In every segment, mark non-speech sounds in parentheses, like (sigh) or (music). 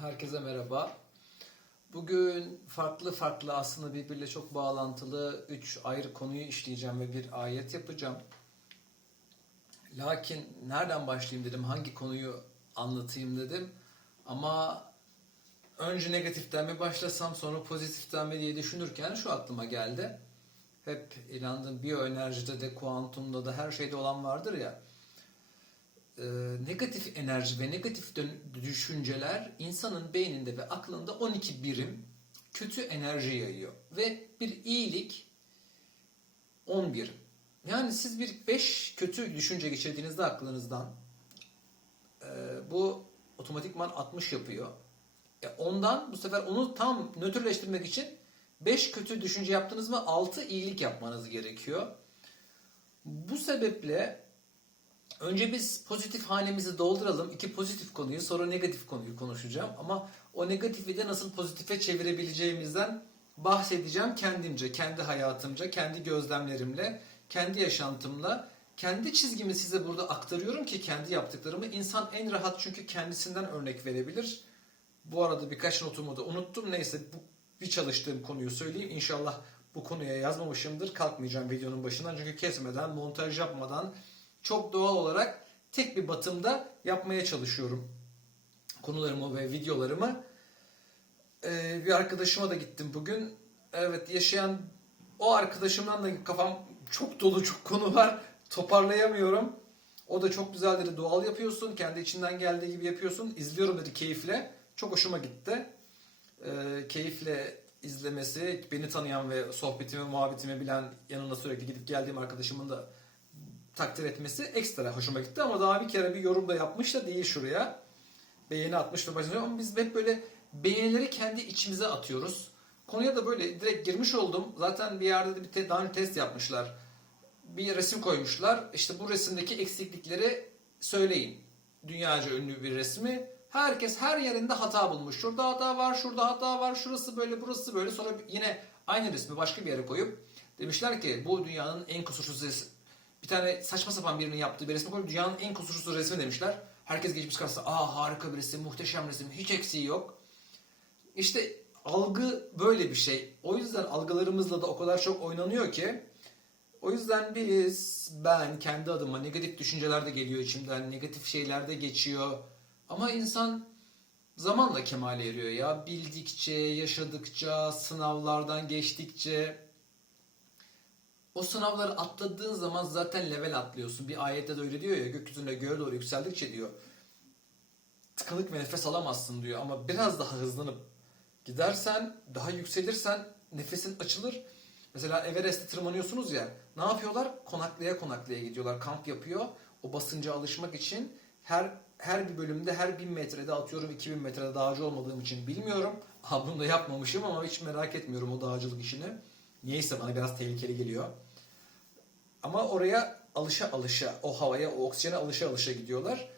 Herkese merhaba. Bugün farklı farklı aslında birbiriyle çok bağlantılı üç ayrı konuyu işleyeceğim ve bir ayet yapacağım. Lakin nereden başlayayım dedim, hangi konuyu anlatayım dedim. Ama önce negatiften mi başlasam sonra pozitiften mi diye düşünürken şu aklıma geldi. Hep inandığım biyoenerjide de, kuantumda da her şeyde olan vardır ya e, negatif enerji ve negatif düşünceler insanın beyninde ve aklında 12 birim kötü enerji yayıyor. Ve bir iyilik 10 birim. Yani siz bir 5 kötü düşünce geçirdiğinizde aklınızdan e, bu otomatikman 60 yapıyor. E, ondan bu sefer onu tam nötrleştirmek için 5 kötü düşünce yaptınız mı 6 iyilik yapmanız gerekiyor. Bu sebeple Önce biz pozitif hanemizi dolduralım. İki pozitif konuyu sonra negatif konuyu konuşacağım. Ama o negatifi de nasıl pozitife çevirebileceğimizden bahsedeceğim kendimce, kendi hayatımca, kendi gözlemlerimle, kendi yaşantımla. Kendi çizgimi size burada aktarıyorum ki kendi yaptıklarımı. insan en rahat çünkü kendisinden örnek verebilir. Bu arada birkaç notumu da unuttum. Neyse bu bir çalıştığım konuyu söyleyeyim. İnşallah bu konuya yazmamışımdır. Kalkmayacağım videonun başından. Çünkü kesmeden, montaj yapmadan çok doğal olarak tek bir batımda yapmaya çalışıyorum konularımı ve videolarımı. Ee, bir arkadaşıma da gittim bugün. Evet yaşayan o arkadaşımdan da kafam çok dolu çok konu var. Toparlayamıyorum. O da çok güzel dedi. Doğal yapıyorsun. Kendi içinden geldiği gibi yapıyorsun. İzliyorum dedi keyifle. Çok hoşuma gitti. Ee, keyifle izlemesi, beni tanıyan ve sohbetimi, muhabbetimi bilen yanına sürekli gidip geldiğim arkadaşımın da takdir etmesi ekstra hoşuma gitti ama daha bir kere bir yorum da yapmış da değil şuraya. Beğeni atmış ve başlıyor ama biz hep böyle beğenileri kendi içimize atıyoruz. Konuya da böyle direkt girmiş oldum. Zaten bir yerde de bir te- daha önce test yapmışlar. Bir resim koymuşlar. İşte bu resimdeki eksiklikleri söyleyin. Dünyaca ünlü bir resmi. Herkes her yerinde hata bulmuş. Şurada hata var, şurada hata var, şurası böyle, burası böyle. Sonra yine aynı resmi başka bir yere koyup demişler ki bu dünyanın en kusursuz res- bir tane saçma sapan birinin yaptığı bir resmi koyup dünyanın en kusursuz resmi demişler. Herkes geçmiş karşısına aa harika bir resim, muhteşem resim, hiç eksiği yok. İşte algı böyle bir şey. O yüzden algılarımızla da o kadar çok oynanıyor ki o yüzden biz, ben kendi adıma negatif düşünceler de geliyor içimden, negatif şeyler de geçiyor. Ama insan zamanla kemale eriyor ya. Bildikçe, yaşadıkça, sınavlardan geçtikçe, o sınavları atladığın zaman zaten level atlıyorsun. Bir ayette de öyle diyor ya gökyüzüne göğe doğru yükseldikçe diyor. Tıkanık ve nefes alamazsın diyor ama biraz daha hızlanıp gidersen, daha yükselirsen nefesin açılır. Mesela Everest'e tırmanıyorsunuz ya. Ne yapıyorlar? Konaklaya konaklaya gidiyorlar. Kamp yapıyor. O basınca alışmak için her her bir bölümde her bin metrede atıyorum 2000 metrede dağcı olmadığım için bilmiyorum. Ha bunu da yapmamışım ama hiç merak etmiyorum o dağcılık işini. Niyeyse bana biraz tehlikeli geliyor. Ama oraya alışa alışa, o havaya, o oksijene alışa alışa gidiyorlar.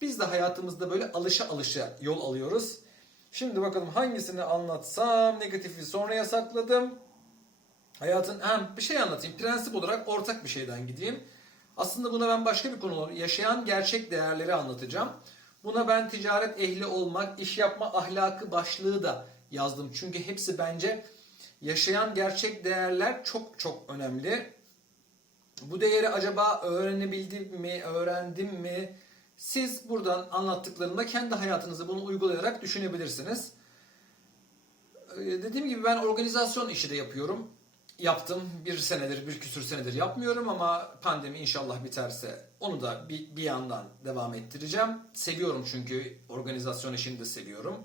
Biz de hayatımızda böyle alışa alışa yol alıyoruz. Şimdi bakalım hangisini anlatsam. Negatifi sonraya sakladım. Hayatın hem bir şey anlatayım. Prensip olarak ortak bir şeyden gideyim. Aslında buna ben başka bir konu yaşayan gerçek değerleri anlatacağım. Buna ben ticaret ehli olmak, iş yapma ahlakı başlığı da yazdım. Çünkü hepsi bence yaşayan gerçek değerler çok çok önemli. Bu değeri acaba öğrenebildim mi, öğrendim mi? Siz buradan anlattıklarımda kendi hayatınızı bunu uygulayarak düşünebilirsiniz. Ee, Dediğim gibi ben organizasyon işi de yapıyorum. Yaptım. Bir senedir, bir küsür senedir yapmıyorum ama pandemi inşallah biterse onu da bir, bir yandan devam ettireceğim. Seviyorum çünkü organizasyon işini de seviyorum.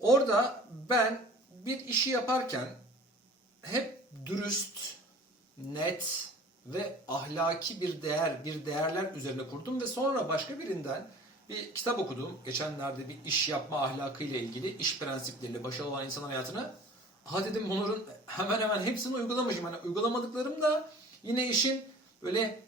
Orada ben bir işi yaparken hep dürüst, net ve ahlaki bir değer, bir değerler üzerine kurdum ve sonra başka birinden bir kitap okudum. Geçenlerde bir iş yapma ahlakı ile ilgili, iş prensipleriyle başarılı olan insan hayatını. Ha dedim bunların hemen hemen hepsini uygulamışım. Hani uygulamadıklarım da yine işin böyle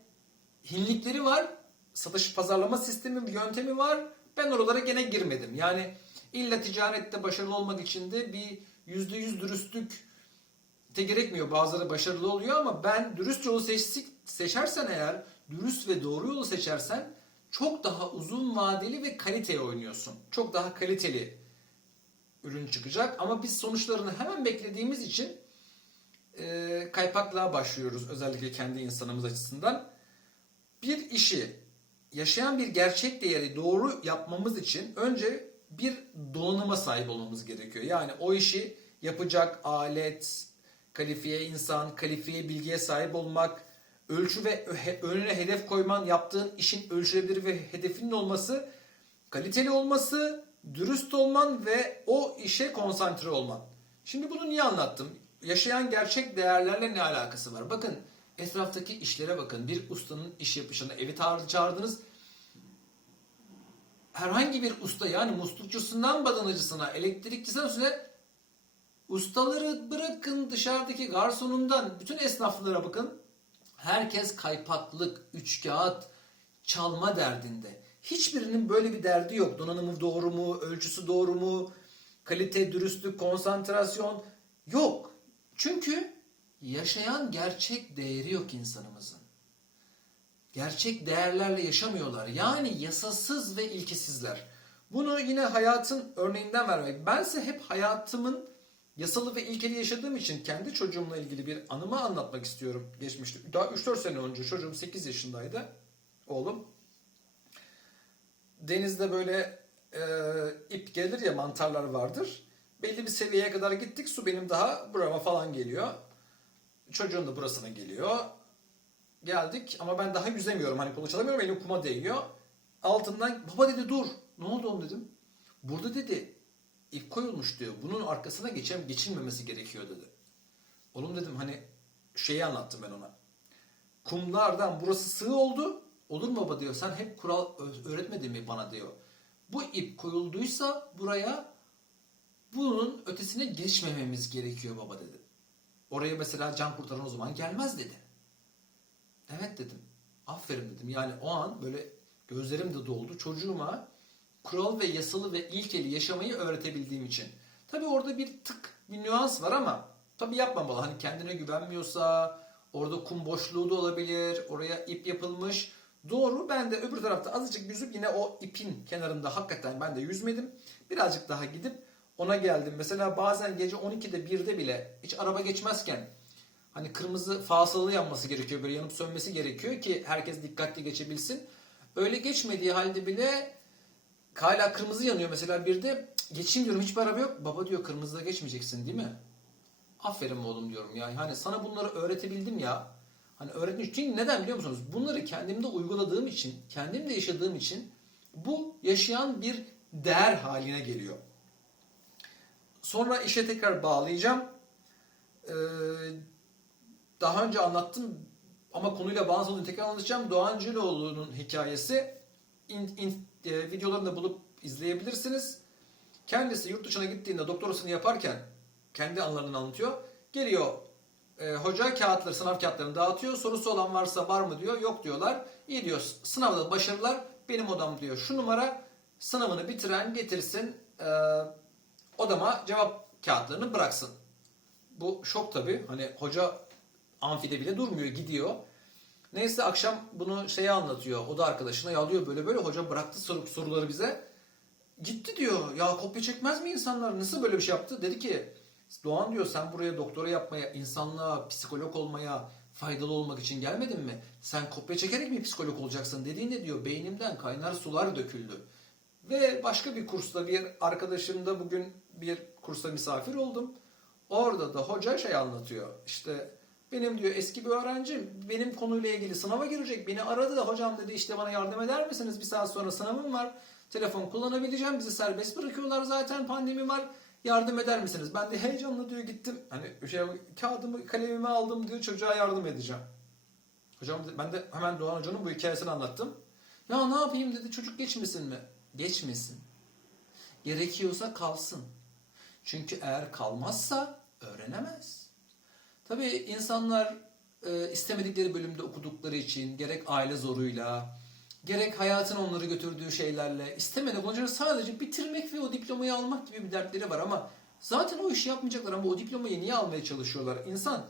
hinlikleri var. Satış pazarlama sistemi, yöntemi var. Ben oralara gene girmedim. Yani illa ticarette başarılı olmak için de bir yüzde yüz dürüstlük de gerekmiyor. Bazıları başarılı oluyor ama ben dürüst yolu seçsik, seçersen eğer, dürüst ve doğru yolu seçersen çok daha uzun vadeli ve kaliteye oynuyorsun. Çok daha kaliteli ürün çıkacak ama biz sonuçlarını hemen beklediğimiz için e, kaypaklığa başlıyoruz özellikle kendi insanımız açısından. Bir işi yaşayan bir gerçek değeri doğru yapmamız için önce bir donanıma sahip olmamız gerekiyor. Yani o işi yapacak alet, kalifiye insan, kalifiye bilgiye sahip olmak, ölçü ve önüne hedef koyman, yaptığın işin ölçülebilir ve hedefinin olması, kaliteli olması, dürüst olman ve o işe konsantre olman. Şimdi bunu niye anlattım? Yaşayan gerçek değerlerle ne alakası var? Bakın etraftaki işlere bakın. Bir ustanın iş yapışını evi çağırdınız. Herhangi bir usta yani muslukçusundan badanacısına, elektrikçisinden söyle ustaları bırakın dışarıdaki garsonundan bütün esnaflara bakın. Herkes kaypaklık, üçkağıt, çalma derdinde. Hiçbirinin böyle bir derdi yok. Donanımı doğru mu, ölçüsü doğru mu, kalite, dürüstlük, konsantrasyon yok. Çünkü yaşayan gerçek değeri yok insanımızın. Gerçek değerlerle yaşamıyorlar. Yani yasasız ve ilkesizler. Bunu yine hayatın örneğinden vermek. Bense hep hayatımın yasalı ve ilkeli yaşadığım için kendi çocuğumla ilgili bir anımı anlatmak istiyorum geçmişte. Daha 3-4 sene önce çocuğum 8 yaşındaydı. Oğlum. Denizde böyle e, ip gelir ya mantarlar vardır. Belli bir seviyeye kadar gittik. Su benim daha burama falan geliyor. Çocuğun da burasına geliyor. Geldik ama ben daha yüzemiyorum. Hani kolu çalamıyorum elim kuma değiyor. Altından baba dedi dur. Ne oldu oğlum dedim. Burada dedi ip koyulmuş diyor. Bunun arkasına geçen geçilmemesi gerekiyor dedi. Oğlum dedim hani şeyi anlattım ben ona. Kumlardan burası sığ oldu. Olur mu baba diyor. Sen hep kural öğretmedin mi bana diyor. Bu ip koyulduysa buraya bunun ötesine geçmememiz gerekiyor baba dedi. Oraya mesela can kurtaran o zaman gelmez dedi. Evet dedim. Aferin dedim. Yani o an böyle gözlerim de doldu. Çocuğuma kural ve yasalı ve ilkeli yaşamayı öğretebildiğim için. Tabii orada bir tık bir nüans var ama tabii yapmamalı. Hani kendine güvenmiyorsa orada kum boşluğu da olabilir. Oraya ip yapılmış. Doğru ben de öbür tarafta azıcık yüzüp yine o ipin kenarında hakikaten ben de yüzmedim. Birazcık daha gidip ona geldim. Mesela bazen gece 12'de 1'de bile hiç araba geçmezken Hani kırmızı fasılalı yanması gerekiyor. Böyle yanıp sönmesi gerekiyor ki herkes dikkatli geçebilsin. Öyle geçmediği halde bile hala kırmızı yanıyor mesela bir de "Cık, geçeyim diyorum hiçbir araba yok. Baba diyor kırmızıda geçmeyeceksin değil mi? Aferin oğlum diyorum ya. Hani sana bunları öğretebildim ya. Hani öğretmiş. Çünkü neden biliyor musunuz? Bunları kendimde uyguladığım için, kendimde yaşadığım için bu yaşayan bir değer haline geliyor. Sonra işe tekrar bağlayacağım. Ee, daha önce anlattım ama konuyla bağlantılı olarak tekrar anlatacağım. Doğan Cüloğlu'nun hikayesi in, in- e, videolarını da bulup izleyebilirsiniz. Kendisi yurt dışına gittiğinde doktorasını yaparken kendi anılarını anlatıyor. Geliyor e, hoca kağıtları, sınav kağıtlarını dağıtıyor. Sorusu olan varsa var mı diyor. Yok diyorlar. İyi diyor. Sınavda başarılar. Benim odam diyor. Şu numara sınavını bitiren getirsin e, odama cevap kağıtlarını bıraksın. Bu şok tabii. Hani hoca amfide bile durmuyor gidiyor. Neyse akşam bunu şeye anlatıyor. O da arkadaşına ya diyor böyle böyle hoca bıraktı soru, soruları bize. Gitti diyor. Ya kopya çekmez mi insanlar? Nasıl böyle bir şey yaptı? Dedi ki Doğan diyor sen buraya doktora yapmaya, insanlığa, psikolog olmaya, faydalı olmak için gelmedin mi? Sen kopya çekerek mi psikolog olacaksın dediğinde diyor beynimden kaynar sular döküldü. Ve başka bir kursta bir arkadaşımda bugün bir kursa misafir oldum. Orada da hoca şey anlatıyor. İşte benim diyor eski bir öğrencim benim konuyla ilgili sınava girecek. Beni aradı da hocam dedi işte bana yardım eder misiniz? Bir saat sonra sınavım var. Telefon kullanabileceğim. Bizi serbest bırakıyorlar zaten pandemi var. Yardım eder misiniz? Ben de heyecanla diyor gittim. Hani şey, kağıdımı kalemimi aldım diyor çocuğa yardım edeceğim. Hocam ben de hemen Doğan Hoca'nın bu hikayesini anlattım. Ya ne yapayım dedi çocuk geçmesin mi? Geçmesin. Gerekiyorsa kalsın. Çünkü eğer kalmazsa öğrenemez. Tabii insanlar e, istemedikleri bölümde okudukları için gerek aile zoruyla, gerek hayatın onları götürdüğü şeylerle istemeden olunca sadece bitirmek ve o diplomayı almak gibi bir dertleri var ama zaten o işi yapmayacaklar ama o diplomayı niye almaya çalışıyorlar? İnsan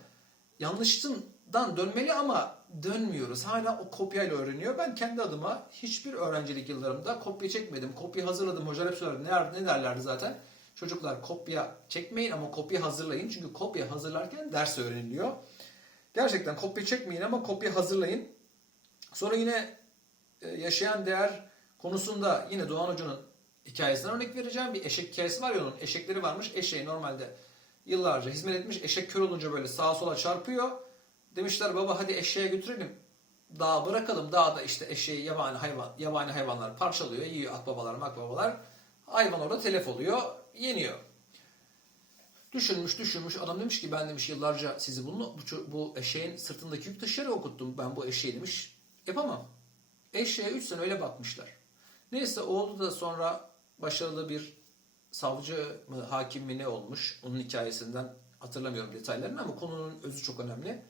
yanlışından dönmeli ama dönmüyoruz. Hala o kopyayla öğreniyor. Ben kendi adıma hiçbir öğrencilik yıllarımda kopya çekmedim. Kopya hazırladım. Hocalar hep söyler. Ne, ne derlerdi zaten? Çocuklar kopya çekmeyin ama kopya hazırlayın. Çünkü kopya hazırlarken ders öğreniliyor. Gerçekten kopya çekmeyin ama kopya hazırlayın. Sonra yine e, yaşayan değer konusunda yine Doğan Hoca'nın hikayesinden örnek vereceğim. Bir eşek hikayesi var ya onun. Eşekleri varmış. Eşeği normalde yıllarca hizmet etmiş. Eşek kör olunca böyle sağa sola çarpıyor. Demişler baba hadi eşeğe götürelim. Dağa bırakalım. Dağda işte eşeği yabani hayvan yabani hayvanlar parçalıyor. Yiyor akbabalar makbabalar. Hayvan orada telef oluyor. Yeniyor. Düşünmüş düşünmüş adam demiş ki ben demiş yıllarca sizi bunu bu, bu eşeğin sırtındaki yük taşıyarak okuttum. Ben bu eşeği demiş yapamam. Eşeğe 3 sene öyle bakmışlar. Neyse oğlu da sonra başarılı bir savcı mı hakim mi ne olmuş. Onun hikayesinden hatırlamıyorum detaylarını ama konunun özü çok önemli.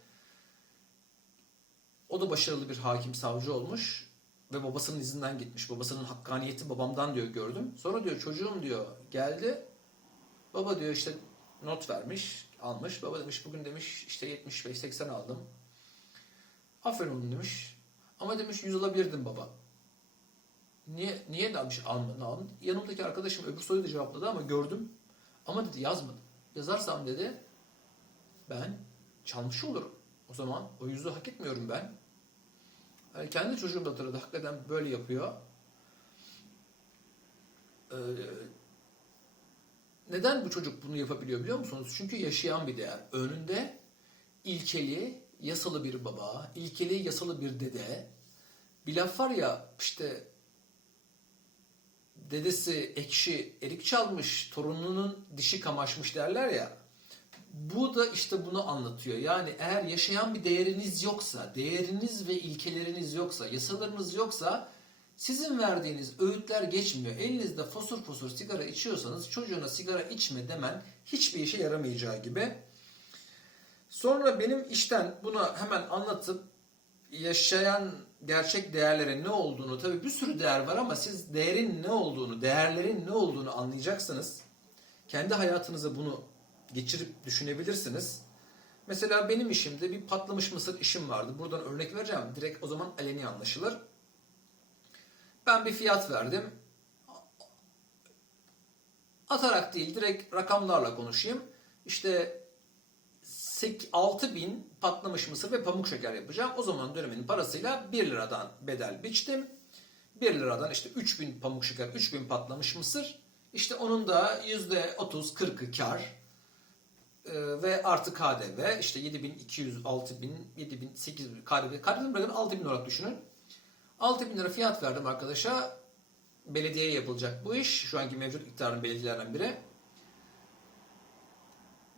O da başarılı bir hakim savcı olmuş ve babasının izinden gitmiş. Babasının hakkaniyeti babamdan diyor gördüm. Sonra diyor çocuğum diyor geldi. Baba diyor işte not vermiş, almış. Baba demiş bugün demiş işte 75-80 aldım. Aferin oğlum demiş. Ama demiş 100 alabilirdim baba. Niye niye demiş almadın aldın? Yanımdaki arkadaşım öbür soruyu da cevapladı ama gördüm. Ama dedi yazmadım. Yazarsam dedi ben çalmış olurum. O zaman o yüzü hak etmiyorum ben. Yani kendi çocuğum da hatırladı. Hakikaten böyle yapıyor. Ee, neden bu çocuk bunu yapabiliyor biliyor musunuz? Çünkü yaşayan bir değer. Önünde ilkeli, yasalı bir baba, ilkeli, yasalı bir dede. Bir laf var ya işte dedesi ekşi erik çalmış, torununun dişi kamaşmış derler ya. Bu da işte bunu anlatıyor. Yani eğer yaşayan bir değeriniz yoksa, değeriniz ve ilkeleriniz yoksa, yasalarınız yoksa sizin verdiğiniz öğütler geçmiyor. Elinizde fosur fosur sigara içiyorsanız çocuğuna sigara içme demen hiçbir işe yaramayacağı gibi. Sonra benim işten buna hemen anlatıp yaşayan gerçek değerlerin ne olduğunu tabii bir sürü değer var ama siz değerin ne olduğunu, değerlerin ne olduğunu anlayacaksınız. Kendi hayatınıza bunu geçirip düşünebilirsiniz. Mesela benim işimde bir patlamış mısır işim vardı. Buradan örnek vereceğim. Direkt o zaman aleni anlaşılır. Ben bir fiyat verdim. Atarak değil direkt rakamlarla konuşayım. İşte 6 bin patlamış mısır ve pamuk şeker yapacağım. O zaman dönemin parasıyla 1 liradan bedel biçtim. 1 liradan işte 3 bin pamuk şeker, 3 bin patlamış mısır. İşte onun da %30-40'ı kar. Ee, ve artı KDV işte 7200, 6000, 7000, 8000 KDV. KDV bırakın 6000 olarak düşünün. 6000 lira fiyat verdim arkadaşa. Belediyeye yapılacak bu iş. Şu anki mevcut iktidarın belediyelerden biri.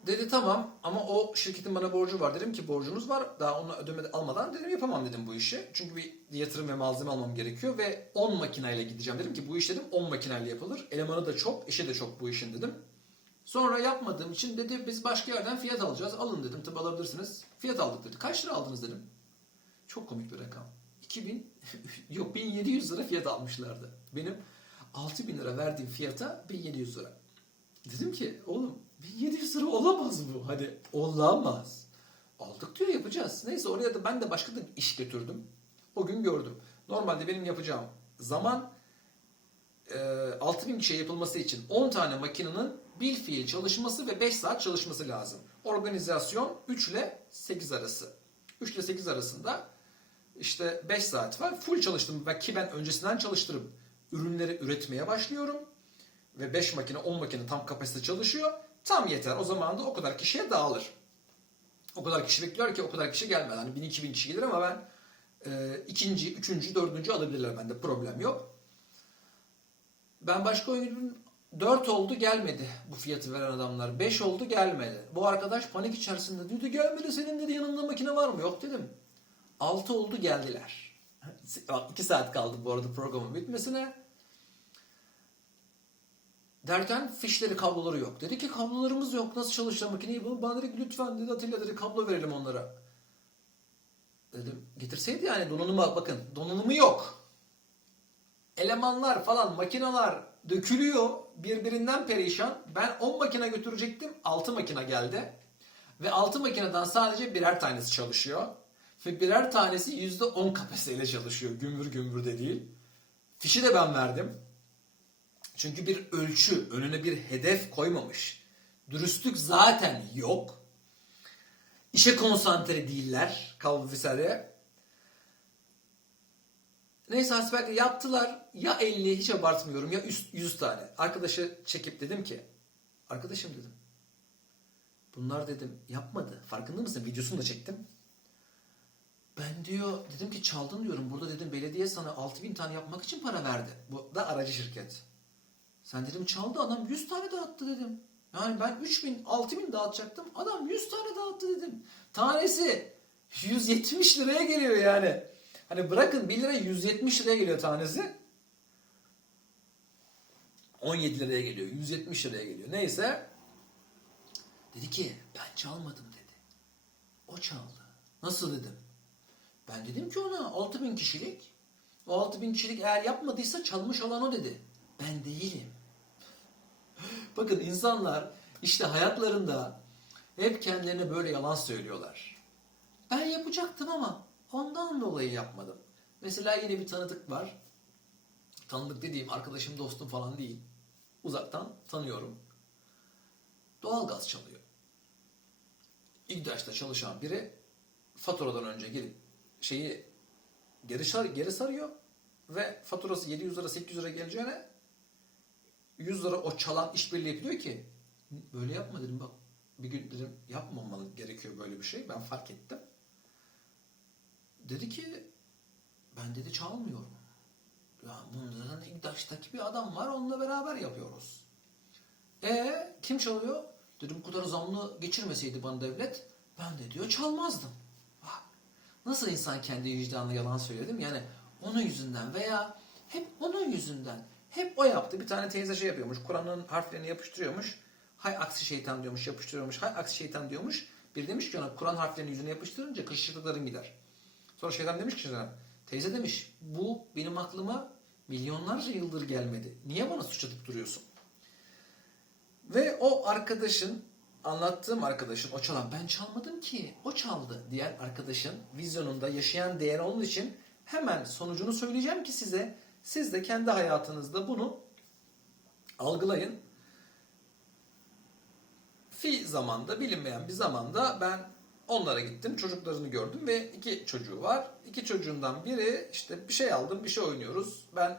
Dedi tamam ama o şirketin bana borcu var. Dedim ki borcunuz var. Daha onu ödeme almadan dedim yapamam dedim bu işi. Çünkü bir yatırım ve malzeme almam gerekiyor ve 10 makineyle gideceğim. Dedim ki bu iş dedim 10 makineyle yapılır. Elemanı da çok, işi de çok bu işin dedim. Sonra yapmadığım için dedi biz başka yerden fiyat alacağız. Alın dedim tabi alabilirsiniz. Fiyat aldık dedi. Kaç lira aldınız dedim. Çok komik bir rakam. 2000 (laughs) yok 1700 lira fiyat almışlardı. Benim 6000 lira verdiğim fiyata 1700 lira. Dedim ki oğlum 1700 lira olamaz bu. Hadi olamaz. Aldık diyor yapacağız. Neyse oraya da ben de başka da iş götürdüm. O gün gördüm. Normalde benim yapacağım zaman e, 6000 kişiye yapılması için 10 tane makinenin bil fiil çalışması ve 5 saat çalışması lazım. Organizasyon 3 ile 8 arası. 3 ile 8 arasında işte 5 saat var. Full çalıştım ve ki ben öncesinden çalıştırıp ürünleri üretmeye başlıyorum. Ve 5 makine 10 makine tam kapasite çalışıyor. Tam yeter. O zaman da o kadar kişiye dağılır. O kadar kişi bekliyor ki o kadar kişi gelmez. Hani 1000-2000 kişi gelir ama ben e, ikinci, üçüncü, dördüncü alabilirler bende. Problem yok. Ben başka oyuncunun 4 oldu gelmedi bu fiyatı veren adamlar. 5 oldu gelmedi. Bu arkadaş panik içerisinde dedi gelmedi senin dedi yanında makine var mı? Yok dedim. 6 oldu geldiler. 2 saat kaldı bu arada programın bitmesine. Derken fişleri kabloları yok. Dedi ki kablolarımız yok. Nasıl çalışacak makineyi? Bunu bana dedi lütfen dedi Atilla dedi kablo verelim onlara. Dedim getirseydi yani donanıma bakın donanımı yok. Elemanlar falan makineler dökülüyor birbirinden perişan. Ben 10 makine götürecektim 6 makine geldi. Ve 6 makineden sadece birer tanesi çalışıyor. Ve birer tanesi yüzde on kapasiteyle çalışıyor. Gümbür gümbür de değil. Fişi de ben verdim. Çünkü bir ölçü, önüne bir hedef koymamış. Dürüstlük zaten yok. İşe konsantre değiller kalfisare. Neyse hasbelkader yaptılar. Ya 50 hiç abartmıyorum ya 100, 100 tane. Arkadaşı çekip dedim ki arkadaşım dedim. Bunlar dedim yapmadı. Farkında mısın? Videosunu da çektim. Ben diyor dedim ki çaldın diyorum. Burada dedim belediye sana 6000 tane yapmak için para verdi. Bu da aracı şirket. Sen dedim çaldı adam 100 tane dağıttı dedim. Yani ben 3000 6000 dağıtacaktım. Adam 100 tane dağıttı dedim. Tanesi 170 liraya geliyor yani. Hani bırakın 1 lira 170 liraya geliyor tanesi. 17 liraya geliyor. 170 liraya geliyor. Neyse. Dedi ki ben çalmadım dedi. O çaldı. Nasıl dedim. Ben dedim ki ona 6000 kişilik. O 6000 kişilik eğer yapmadıysa çalmış olan o dedi. Ben değilim. (laughs) Bakın insanlar işte hayatlarında hep kendilerine böyle yalan söylüyorlar. Ben yapacaktım ama ondan dolayı yapmadım. Mesela yine bir tanıdık var. Tanıdık dediğim arkadaşım dostum falan değil. Uzaktan tanıyorum. Doğalgaz çalıyor. İGDAŞ'ta çalışan biri faturadan önce gelip şeyi geri, sar, geri sarıyor ve faturası 700 lira 800 lira geleceğine 100 lira o çalan işbirliği yapıyor ki böyle yapma dedim bak bir gün dedim yapmamalı gerekiyor böyle bir şey ben fark ettim. Dedi ki ben dedi çalmıyorum. Ya bunda zaten İGDAŞ'taki bir adam var onunla beraber yapıyoruz. E kim çalıyor? Dedim bu kadar zamlı geçirmeseydi bana devlet ben de diyor çalmazdım. Bak, nasıl insan kendi vicdanına yalan söyledim yani onun yüzünden veya hep onun yüzünden hep o yaptı. Bir tane teyze şey yapıyormuş. Kur'an'ın harflerini yapıştırıyormuş. Hay aksi şeytan diyormuş yapıştırıyormuş. Hay aksi şeytan diyormuş. Bir demiş ki ona Kur'an harflerini yüzüne yapıştırınca kırışıklıkların gider. Sonra şeytan demiş ki sana teyze demiş bu benim aklıma milyonlarca yıldır gelmedi. Niye bana suç atıp duruyorsun? Ve o arkadaşın, anlattığım arkadaşın, o çalan ben çalmadım ki, o çaldı diğer arkadaşın vizyonunda yaşayan değer onun için hemen sonucunu söyleyeceğim ki size, siz de kendi hayatınızda bunu algılayın. Fi zamanda, bilinmeyen bir zamanda ben onlara gittim, çocuklarını gördüm ve iki çocuğu var. İki çocuğundan biri işte bir şey aldım, bir şey oynuyoruz. Ben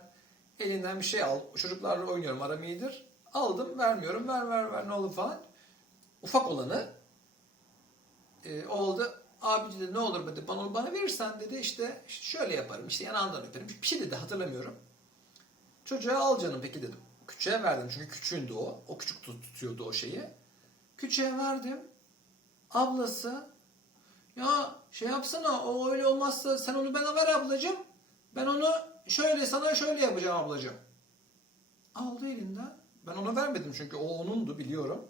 elinden bir şey al, çocuklarla oynuyorum, aram iyidir. Aldım, vermiyorum, ver ver ver ne olur falan. Ufak olanı e, oldu. Abi dedi ne olur dedi bana bana verirsen dedi işte, işte şöyle yaparım işte yanağından öperim. Bir şey dedi hatırlamıyorum. Çocuğa al canım peki dedim. Küçüğe verdim çünkü küçüğündü o. O küçük tut- tutuyordu o şeyi. Küçüğe verdim. Ablası ya şey yapsana o öyle olmazsa sen onu bana ver ablacığım. Ben onu şöyle sana şöyle yapacağım ablacığım. Aldı elinden. Ben ona vermedim çünkü o onundu biliyorum.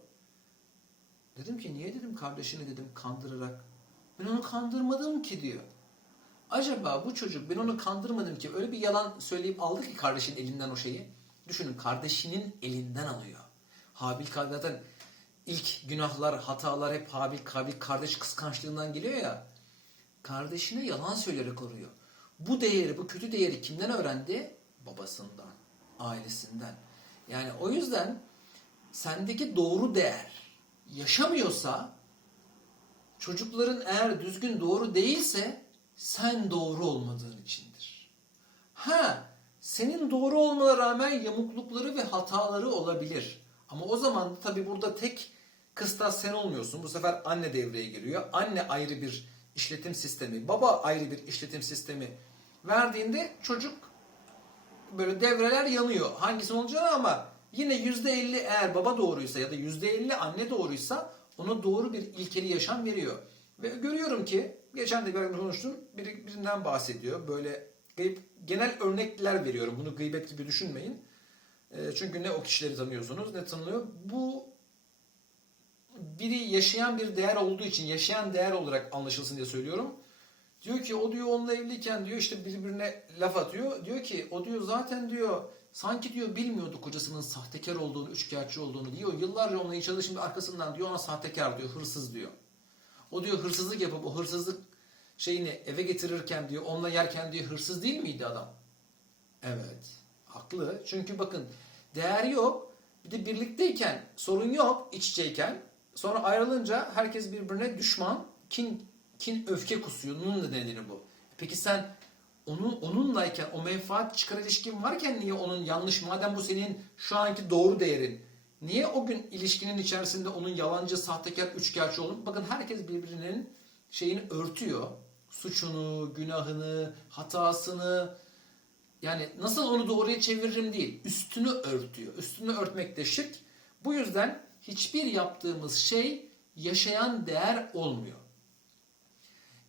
Dedim ki niye dedim kardeşini dedim kandırarak. Ben onu kandırmadım ki diyor. Acaba bu çocuk ben onu kandırmadım ki öyle bir yalan söyleyip aldı ki kardeşinin elinden o şeyi. Düşünün kardeşinin elinden alıyor. Habil zaten ilk günahlar, hatalar hep Habil Kabil kardeş kıskançlığından geliyor ya. Kardeşine yalan söyleyerek koruyor. Bu değeri, bu kötü değeri kimden öğrendi? Babasından, ailesinden. Yani o yüzden sendeki doğru değer yaşamıyorsa çocukların eğer düzgün doğru değilse sen doğru olmadığın içindir. Ha, senin doğru olmana rağmen yamuklukları ve hataları olabilir. Ama o zaman da tabii burada tek kıstas sen olmuyorsun. Bu sefer anne devreye giriyor. Anne ayrı bir işletim sistemi, baba ayrı bir işletim sistemi verdiğinde çocuk böyle devreler yanıyor. Hangisi olacağını ama yine yüzde elli eğer baba doğruysa ya da yüzde elli anne doğruysa ona doğru bir ilkeli yaşam veriyor. Ve görüyorum ki geçen de bir konuştum biri, birinden bahsediyor. Böyle gayb- genel örnekler veriyorum. Bunu gıybet gibi düşünmeyin. E, çünkü ne o kişileri tanıyorsunuz ne tanınıyor. Bu biri yaşayan bir değer olduğu için yaşayan değer olarak anlaşılsın diye söylüyorum. Diyor ki o diyor onunla evliyken diyor işte birbirine laf atıyor. Diyor ki o diyor zaten diyor sanki diyor bilmiyordu kocasının sahtekar olduğunu, üçkağıtçı olduğunu diyor. Yıllarca onunla iyi çalıştım arkasından diyor ona sahtekar diyor, hırsız diyor. O diyor hırsızlık yapıp o hırsızlık şeyini eve getirirken diyor onunla yerken diyor hırsız değil miydi adam? Evet. Haklı. Çünkü bakın değer yok. Bir de birlikteyken sorun yok iç içeyken. Sonra ayrılınca herkes birbirine düşman. Kin, kin öfke kusuyor. Bunun da nedeni bu. Peki sen onun onunlayken o menfaat çıkar ilişkin varken niye onun yanlış madem bu senin şu anki doğru değerin niye o gün ilişkinin içerisinde onun yalancı, sahtekar, üçkağıtçı olduğunu bakın herkes birbirinin şeyini örtüyor. Suçunu, günahını, hatasını yani nasıl onu doğruya çeviririm değil. Üstünü örtüyor. Üstünü örtmek de şirk. Bu yüzden hiçbir yaptığımız şey yaşayan değer olmuyor.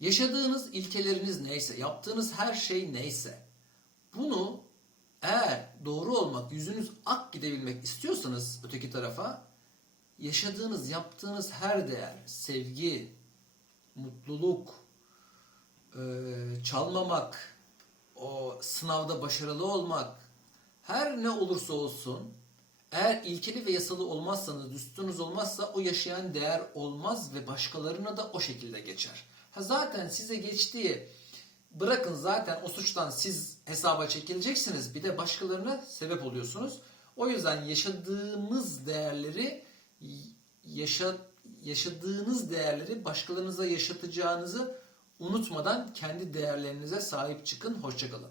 Yaşadığınız ilkeleriniz neyse, yaptığınız her şey neyse, bunu eğer doğru olmak, yüzünüz ak gidebilmek istiyorsanız öteki tarafa, yaşadığınız, yaptığınız her değer, sevgi, mutluluk, eee, çalmamak, o sınavda başarılı olmak, her ne olursa olsun, eğer ilkeli ve yasalı olmazsanız, düsturunuz olmazsa o yaşayan değer olmaz ve başkalarına da o şekilde geçer. Ha zaten size geçtiği bırakın zaten o suçtan siz hesaba çekileceksiniz. Bir de başkalarına sebep oluyorsunuz. O yüzden yaşadığımız değerleri yaşa, yaşadığınız değerleri başkalarınıza yaşatacağınızı unutmadan kendi değerlerinize sahip çıkın. Hoşçakalın.